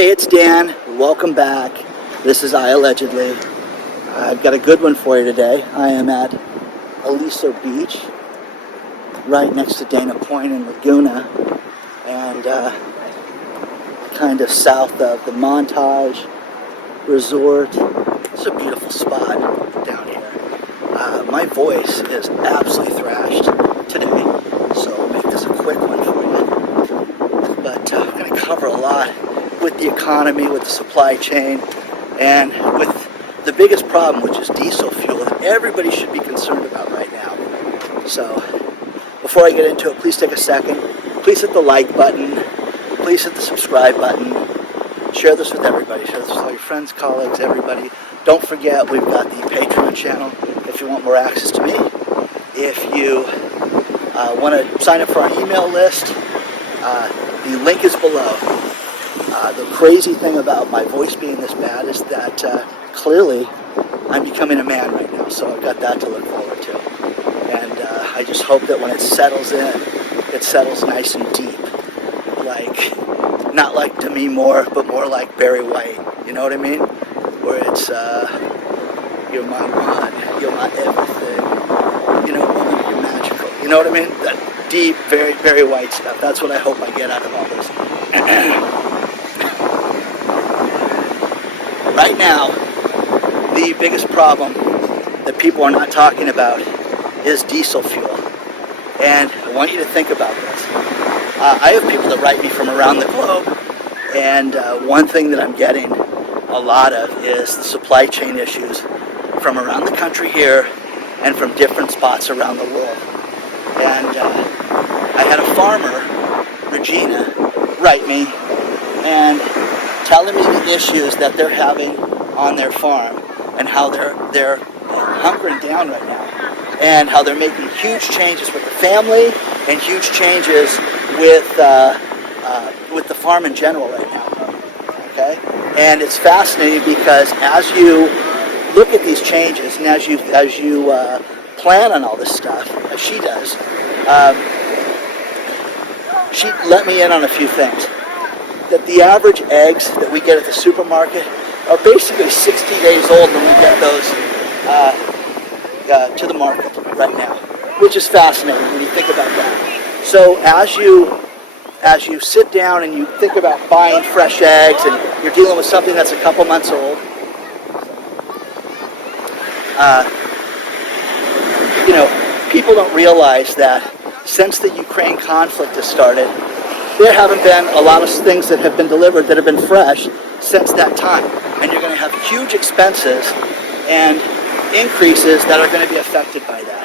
Hey, it's Dan. Welcome back. This is IAllegedly. I've got a good one for you today. I am at Aliso Beach, right next to Dana Point in Laguna, and kind of south of the Montage Resort. It's a beautiful spot down here. My voice is absolutely thrashed today, so I'll make this a quick one for you. But I'm going to cover a lot with the economy, with the supply chain, and with the biggest problem, which is diesel fuel, that everybody should be concerned about right now. So, before I get into it, please take a second. Please hit the like button. Please hit the subscribe button. Share this with everybody. Share this with all your friends, colleagues, everybody. Don't forget, we've got the Patreon channel if you want more access to me. If you want to sign up for our email list, the link is below. The crazy thing about my voice being this bad is that clearly I'm becoming a man right now, so I've got that to look forward to. And I just hope that when it settles in, it settles nice and deep. Like, not like Demi Moore, but more like Barry White. You know what I mean? Where it's, you're my one, you're my everything. You know, you're magical. You know what I mean? That deep, very, very white stuff. That's what I hope I get out of all this. Right now, the biggest problem that people are not talking about is diesel fuel. And I want you to think about this. I have people that write me from around the globe, and one thing that I'm getting a lot of is the supply chain issues from around the country here and from different spots around the world. And I had a farmer, Regina, write me and telling me the issues that they're having on their farm and how they're hunkering down right now, and how they're making huge changes with the family and huge changes with the farm in general right now. Okay, and it's fascinating because as you look at these changes and as you plan on all this stuff, as she does, she let me in on a few things. That the average eggs that we get at the supermarket are basically 60 days old when we get those to the market right now, which is fascinating when you think about that. So as you sit down and you think about buying fresh eggs and you're dealing with something that's a couple months old, you know, people don't realize that since the Ukraine conflict has started, there haven't been a lot of things that have been delivered that have been fresh since that time. And you're going to have huge expenses and increases that are going to be affected by that.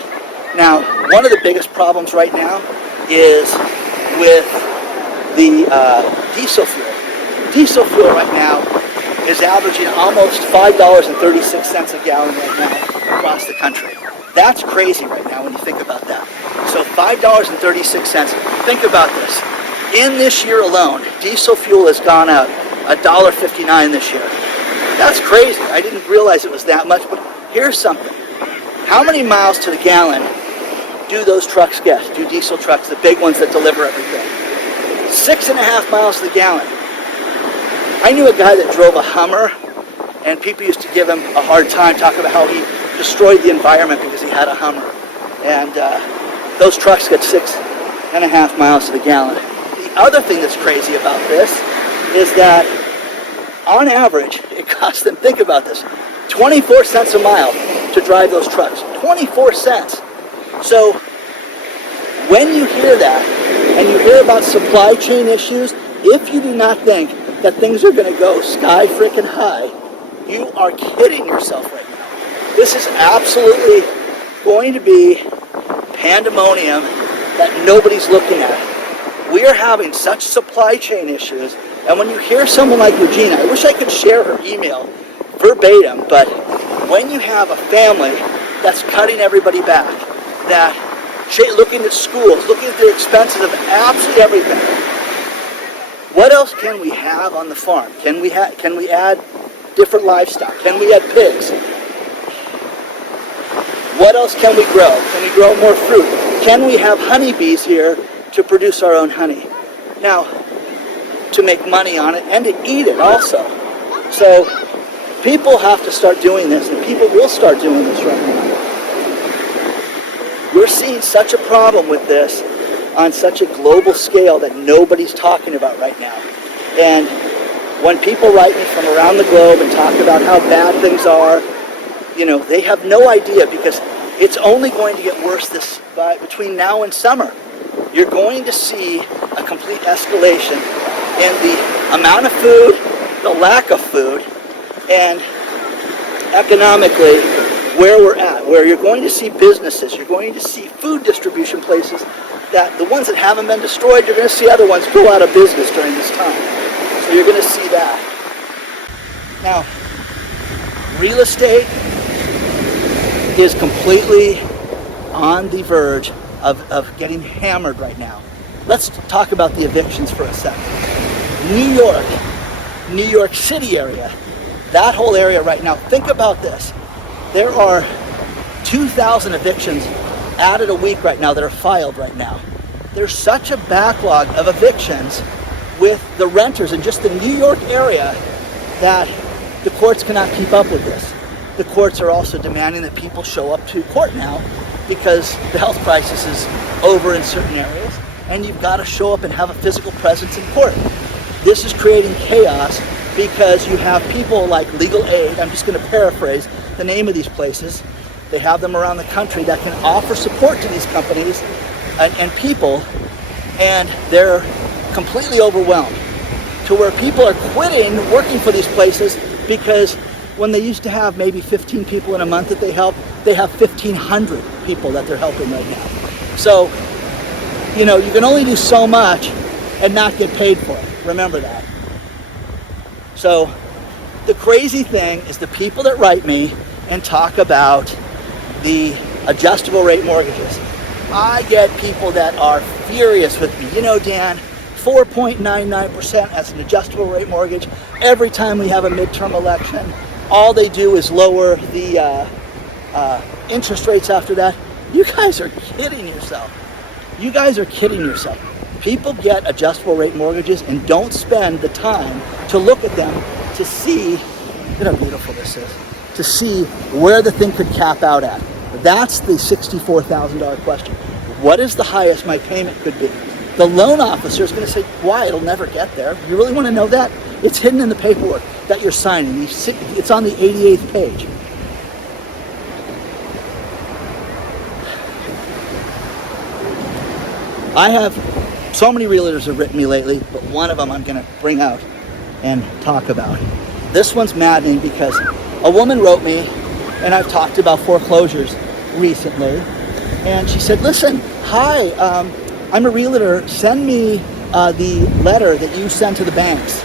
Now, one of the biggest problems right now is with the diesel fuel. Diesel fuel right now is averaging almost $5.36 a gallon right now across the country. That's crazy right now when you think about that. So $5.36, think about this. In this year alone, diesel fuel has gone up $1.59 this year. That's crazy. I didn't realize it was that much, but here's something. How many miles to the gallon do those trucks get? Do diesel trucks, the big ones that deliver everything? 6.5 miles to the gallon. I knew a guy that drove a Hummer, and people used to give him a hard time talking about how he destroyed the environment because he had a Hummer. And those trucks get 6.5 miles to the gallon. The other thing that's crazy about this is that on average, it costs them, think about this, 24 cents a mile to drive those trucks. 24 cents. So when you hear that and you hear about supply chain issues, if you do not think that things are going to go sky freaking high, you are kidding yourself right now. This is absolutely going to be pandemonium that nobody's looking at. We are having such supply chain issues, and when you hear someone like Regina, I wish I could share her email verbatim, but when you have a family that's cutting everybody back, that looking at schools, looking at the expenses of absolutely everything, what else can we have on the farm? Can we add different livestock? Can we add pigs? What else can we grow? Can we grow more fruit? Can we have honeybees here to produce our own honey? Now, to make money on it and to eat it also. So people have to start doing this, and people will start doing this right now. We're seeing such a problem with this on such a global scale that nobody's talking about right now. And when people write me from around the globe and talk about how bad things are, they have no idea, because it's only going to get worse between now and summer. You're going to see a complete escalation in the amount of food, the lack of food, and economically where we're at, where you're going to see businesses, you're going to see food distribution places, that the ones that haven't been destroyed, you're going to see other ones go out of business during this time. So you're going to see that. Now, real estate is completely on the verge of getting hammered right now. Let's talk about the evictions for a second. New York City area, that whole area right now, think about this. There are 2,000 evictions added a week right now that are filed right now. There's such a backlog of evictions with the renters in just the New York area that the courts cannot keep up with this. The courts are also demanding that people show up to court now, because the health crisis is over in certain areas, and you've got to show up and have a physical presence in court. This is creating chaos because you have people like Legal Aid. I'm just going to paraphrase the name of these places. They have them around the country that can offer support to these companies and people, and they're completely overwhelmed to where people are quitting working for these places, because when they used to have maybe 15 people in a month that they help, they have 1,500 people that they're helping right now. So, you can only do so much and not get paid for it. Remember that. So, the crazy thing is the people that write me and talk about the adjustable rate mortgages. I get people that are furious with me. Dan, 4.99% as an adjustable rate mortgage. Every time we have a midterm election, all they do is lower the interest rates after that. You guys are kidding yourself. People get adjustable rate mortgages and don't spend the time to look at them to see, look how beautiful this is, to see where the thing could cap out at. That's the $64,000 question. What is the highest my payment could be? The loan officer is going to say, why? It'll never get there. You really want to know that? It's hidden in the paperwork that you're signing. It's on the 88th page. I have so many realtors have written me lately, but one of them I'm going to bring out and talk about. This one's maddening because a woman wrote me, and I've talked about foreclosures recently, and she said, listen, hi, I'm a realtor. Send me the letter that you send to the banks.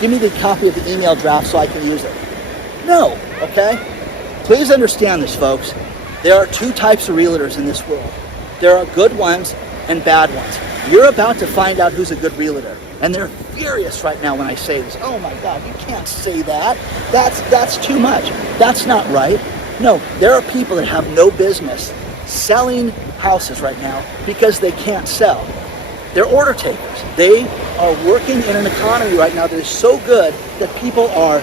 Give me the copy of the email draft so I can use it. No, okay? Please understand this, folks. There are two types of realtors in this world. There are good ones and bad ones. You're about to find out who's a good realtor. And they're furious right now when I say this. Oh my God, you can't say that. That's too much. That's not right. No, there are people that have no business selling houses right now because they can't sell. They're order takers. They are working in an economy right now that is so good that people are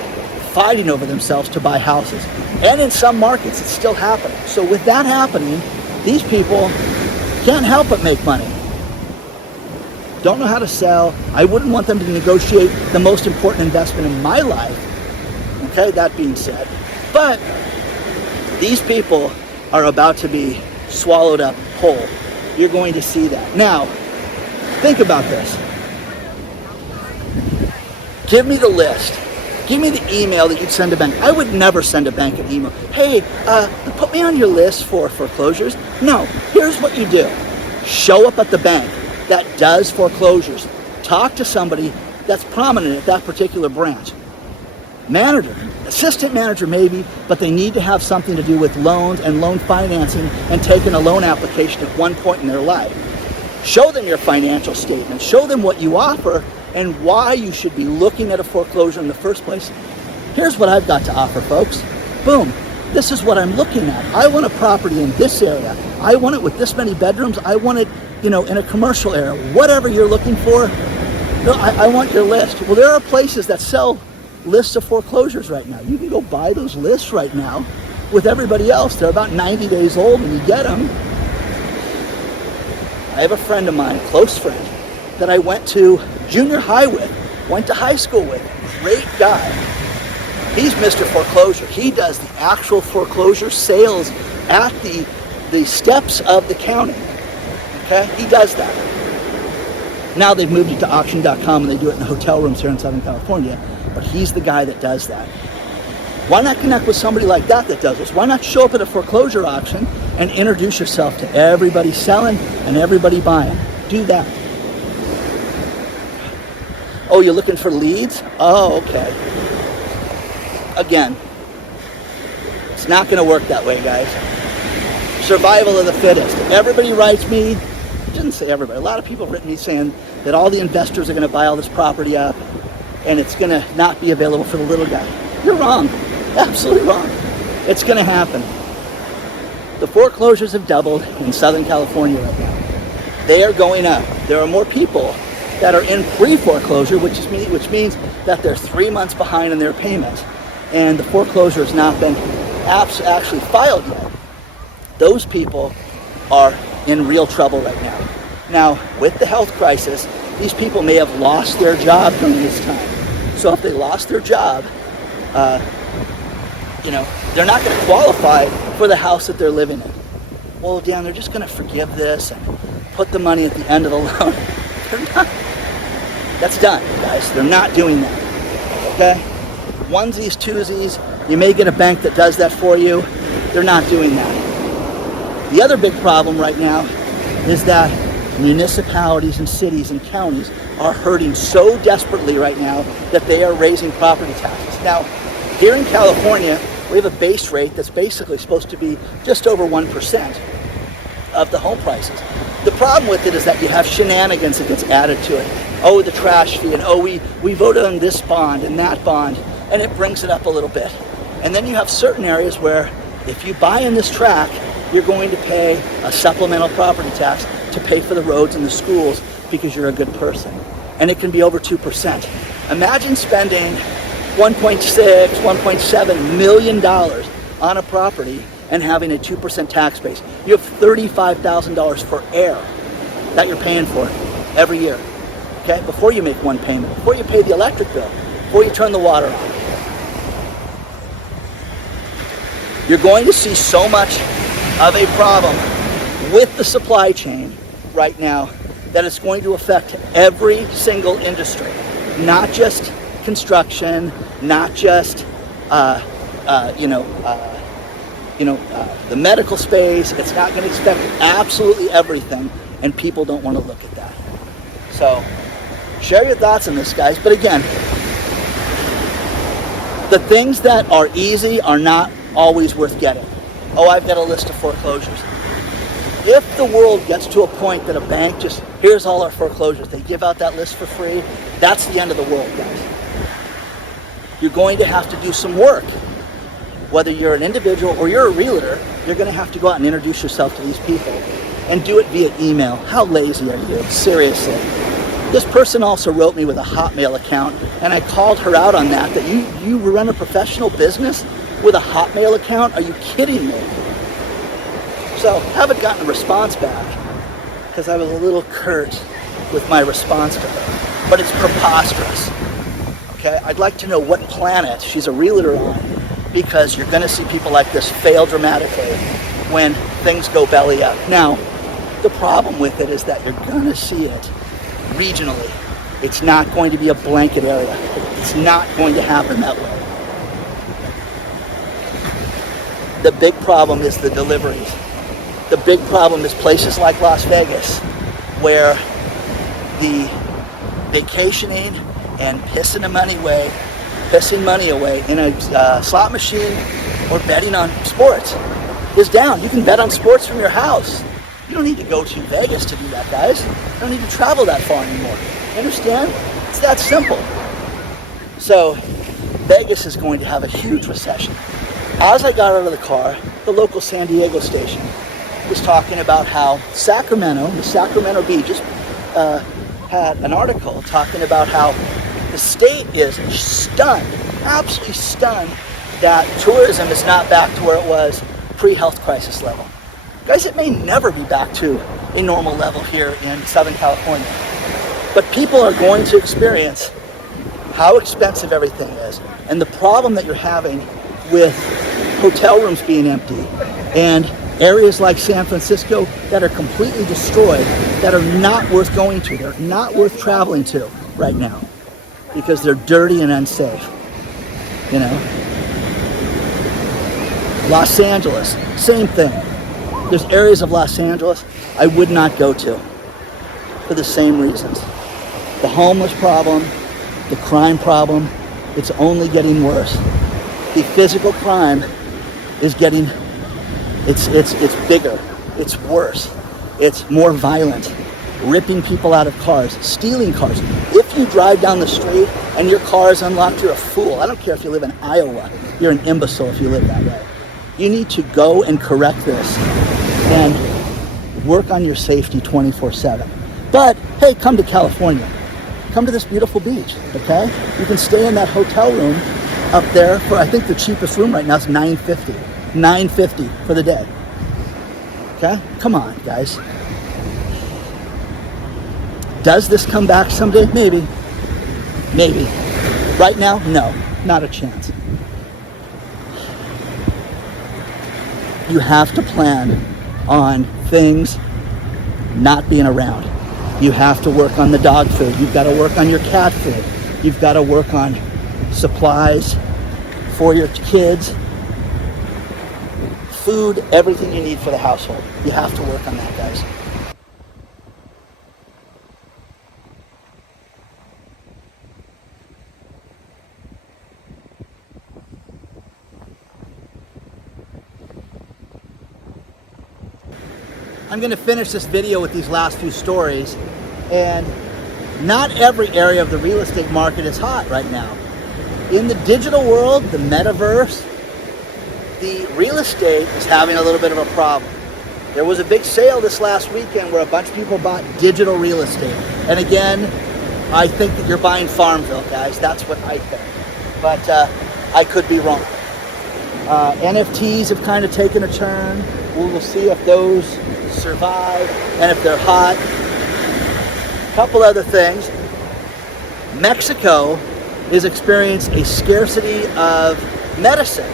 fighting over themselves to buy houses. And in some markets, it's still happening. So with that happening, these people can't help but make money. Don't know how to sell. I wouldn't want them to negotiate the most important investment in my life. Okay, that being said. But these people are about to be swallowed up whole. You're going to see that. Now, think about this. Give me the list. Give me the email that you'd send a bank. I would never send a bank an email. Hey, put me on your list for foreclosures. No, here's what you do. Show up at the bank that does foreclosures. Talk to somebody that's prominent at that particular branch. Manager, assistant manager maybe, but they need to have something to do with loans and loan financing and taking a loan application at one point in their life. Show them your financial statement. Show them what you offer and why you should be looking at a foreclosure in the first place. Here's what I've got to offer, folks. Boom. This is what I'm looking at. I want a property in this area. I want it with this many bedrooms. I want it, in a commercial area. Whatever you're looking for, No, I want your list. Well, there are places that sell lists of foreclosures right now. You can go buy those lists right now with everybody else. They're about 90 days old when you get them. I have a friend of mine, a close friend, that I went to junior high with, went to high school with. Great guy. He's Mr. Foreclosure. He does the actual foreclosure sales at the steps of the county. Okay? He does that. Now they've moved it to auction.com and they do it in the hotel rooms here in Southern California. But he's the guy that does that. Why not connect with somebody like that does this? Why not show up at a foreclosure auction and introduce yourself to everybody selling and everybody buying? Do that. Oh, you're looking for leads? Oh, okay. Again, it's not going to work that way, guys. Survival of the fittest. Everybody writes me, I didn't say everybody, a lot of people have written me saying that all the investors are going to buy all this property up and it's going to not be available for the little guy. You're wrong. Absolutely wrong. It's going to happen. The foreclosures have doubled in Southern California right now. They are going up. There are more people that are in pre-foreclosure, which means that they're 3 months behind in their payments, and the foreclosure has not been actually filed yet. Those people are in real trouble right now. Now, with the health crisis, these people may have lost their job during this time. So if they lost their job, they're not going to qualify for the house that they're living in. Well, Dan, they're just going to forgive this and put the money at the end of the loan. They're not. That's done, guys. They're not doing that. Okay? Onesies, twosies, you may get a bank that does that for you. They're not doing that. The other big problem right now is that municipalities and cities and counties are hurting so desperately right now that they are raising property taxes. Now, here in California, we have a base rate that's basically supposed to be just over 1% of the home prices. The problem with it is that you have shenanigans that gets added to it. Oh, the trash fee, and oh, we voted on this bond and that bond, and it brings it up a little bit. And then you have certain areas where if you buy in this tract, you're going to pay a supplemental property tax to pay for the roads and the schools because you're a good person. And it can be over 2%. Imagine spending $1.6, $1.7 million on a property and having a 2% tax base. You have $35,000 for air that you're paying for every year. Okay? Before you make one payment, before you pay the electric bill, before you turn the water on. You're going to see so much of a problem with the supply chain right now that it's going to affect every single industry, not just construction, not just the medical space. It's not going to affect absolutely everything, and people don't want to look at that. So share your thoughts on this, guys. But again, the things that are easy are not always worth getting. Oh, I've got a list of foreclosures. If the world gets to a point that a bank just, here's all our foreclosures, they give out that list for free, that's the end of the world, guys. You're going to have to do some work. Whether you're an individual or you're a realtor, you're going to have to go out and introduce yourself to these people and do it via email. How lazy are you? Seriously. This person also wrote me with a Hotmail account, and I called her out on that you run a professional business with a Hotmail account? Are you kidding me? So, haven't gotten a response back because I was a little curt with my response to her. But it's preposterous. Okay? I'd like to know what planet she's a realtor on, because you're going to see people like this fail dramatically when things go belly up. Now, the problem with it is that you're going to see it regionally. It's not going to be a blanket area. It's not going to happen that way. The big problem is the deliveries. The big problem is places like Las Vegas, where the vacationing and pissing money away in a slot machine or betting on sports is down. You can bet on sports from your house. You don't need to go to Vegas to do that, guys. You don't need to travel that far anymore. You understand? It's that simple. So Vegas is going to have a huge recession. As I got out of the car, the local San Diego station was talking about how the Sacramento Bee just had an article talking about how the state is stunned, absolutely stunned, that tourism is not back to where it was pre-health crisis level. Guys, it may never be back to a normal level here in Southern California. But people are going to experience how expensive everything is, and the problem that you're having with hotel rooms being empty, and areas like San Francisco that are completely destroyed, that are not worth going to, they're not worth traveling to right now, because they're dirty and unsafe, you know. Los Angeles, same thing. There's areas of Los Angeles I would not go to for the same reasons. The homeless problem, the crime problem, it's only getting worse. The physical crime is getting, it's bigger, it's worse, it's more violent, ripping people out of cars, stealing cars. If you drive down the street and your car is unlocked, you're a fool. I don't care if you live in Iowa, you're an imbecile if you live that way. You need to go and correct this and work on your safety 24/7. But hey, come to California. Come to this beautiful beach, okay? You can stay in that hotel room up there for, I think the cheapest room right now is $950. $950 for the day. Okay? Come on, guys. Does this come back someday? Maybe. Maybe. Right now? No. Not a chance. You have to plan on things not being around. You have to work on the dog food. You've got to work on your cat food. You've got to work on supplies for your kids, food, everything you need for the household. You have to work on that, guys. I'm going to finish this video with these last few stories, and not every area of the real estate market is hot right now. In the digital world, the metaverse, the real estate is having a little bit of a problem. There was a big sale this last weekend where a bunch of people bought digital real estate. And again, I think that you're buying Farmville, guys. That's what I think. But I could be wrong. NFTs have kind of taken a turn. We will see if those survive and if they're hot. A couple other things. Mexico is experiencing a scarcity of medicine.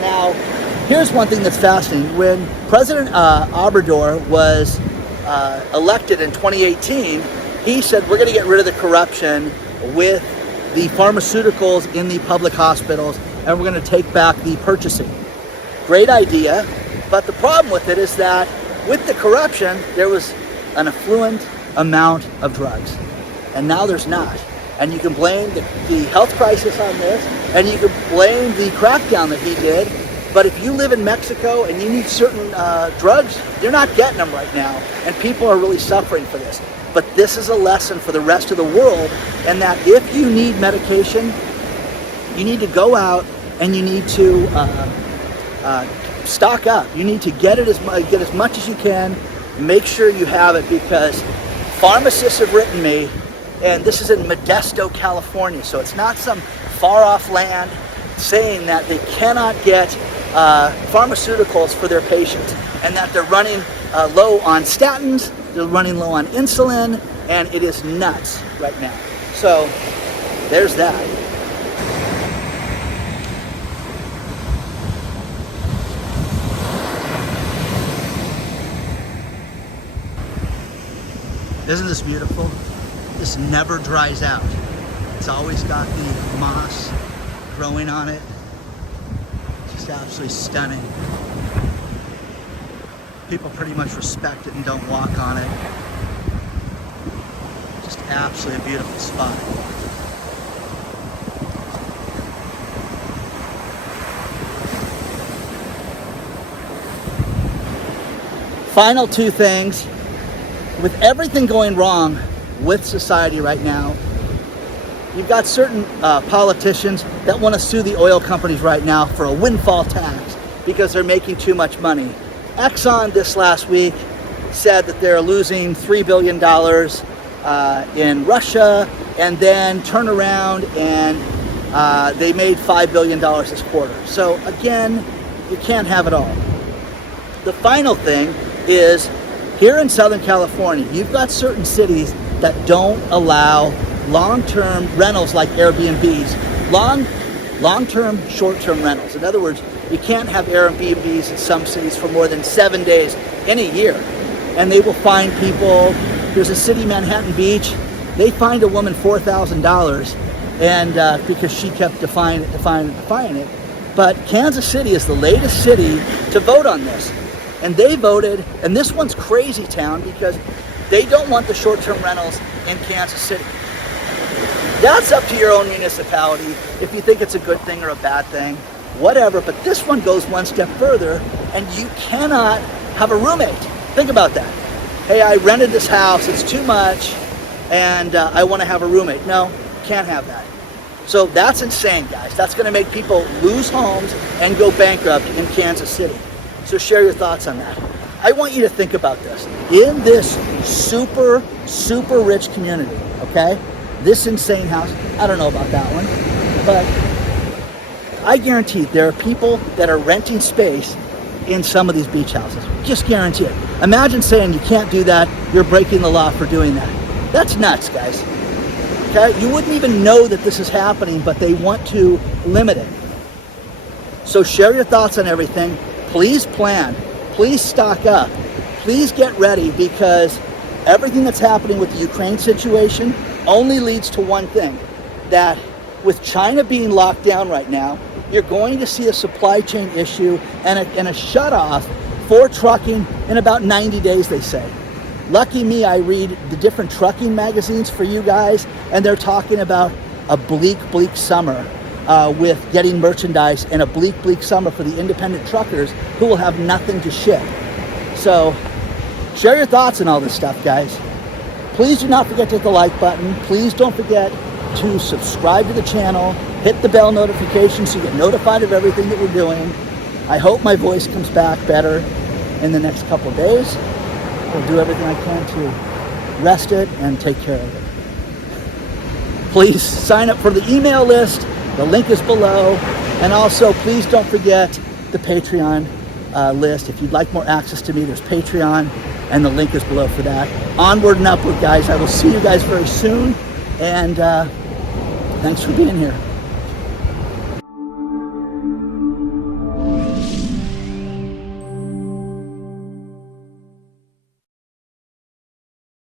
Now, here's one thing that's fascinating. When President Obrador was elected in 2018, he said we're going to get rid of the corruption with the pharmaceuticals in the public hospitals, and we're going to take back the purchasing. Great idea, but the problem with it is that with the corruption, there was an affluent amount of drugs, and now there's not. And you can blame the health crisis on this, and you can blame the crackdown that he did, but if you live in Mexico and you need certain drugs, you're not getting them right now, and people are really suffering for this. But this is a lesson for the rest of the world, and that if you need medication, you need to go out and you need to stock up. You need to get as much as you can. Make sure you have it, because pharmacists have written me, and this is in Modesto, California, so it's not some far-off land, saying that they cannot get pharmaceuticals for their patients, and that they're running low on statins, they're running low on insulin, and it is nuts right now. So there's that. Isn't this beautiful? This never dries out. It's always got the moss growing on it. Just absolutely stunning. People pretty much respect it and don't walk on it. Just absolutely a beautiful spot. Final two things. With everything going wrong with society right now, you've got certain politicians that want to sue the oil companies right now for a windfall tax because they're making too much money. Exxon this last week said that they're losing $3 billion in Russia, and then turn around and they made $5 billion this quarter. So again, you can't have it all. The final thing is, here in Southern California, you've got certain cities that don't allow long-term rentals like Airbnbs, long-term, short-term rentals. In other words, you can't have Airbnbs in some cities for more than 7 days in a year. And they will fine people. There's a city, Manhattan Beach, they fined a woman $4,000 and because she kept defying it. But Kansas City is the latest city to vote on this. And they voted, and this one's crazy town because they don't want the short-term rentals in Kansas City. That's up to your own municipality if you think it's a good thing or a bad thing, whatever. But this one goes one step further, and you cannot have a roommate. Think about that. Hey, I rented this house, it's too much, and I want to have a roommate. No, can't have that. So that's insane, guys. That's going to make people lose homes and go bankrupt in Kansas City. So share your thoughts on that. I want you to think about this. In this super, super rich community, okay? This insane house, I don't know about that one, but I guarantee there are people that are renting space in some of these beach houses. Just guarantee it. Imagine saying you can't do that, you're breaking the law for doing that. That's nuts, guys. Okay? You wouldn't even know that this is happening, but they want to limit it. So share your thoughts on everything. Please plan. Please stock up. Please get ready, because everything that's happening with the Ukraine situation only leads to one thing, that with China being locked down right now, you're going to see a supply chain issue and a shut-off for trucking in about 90 days, they say. Lucky me, I read the different trucking magazines for you guys, and they're talking about a bleak, bleak summer with getting merchandise, and a bleak, bleak summer for the independent truckers who will have nothing to ship. So share your thoughts on all this stuff, guys. Please do not forget to hit the like button. Please don't forget to subscribe to the channel. Hit the bell notification so you get notified of everything that we're doing. I hope my voice comes back better in the next couple of days. I'll do everything I can to rest it and take care of it. Please sign up for the email list. The link is below. And also, please don't forget the Patreon list. If you'd like more access to me, there's Patreon, and the link is below for that. Onward and upward, guys. I will see you guys very soon. And thanks for being here.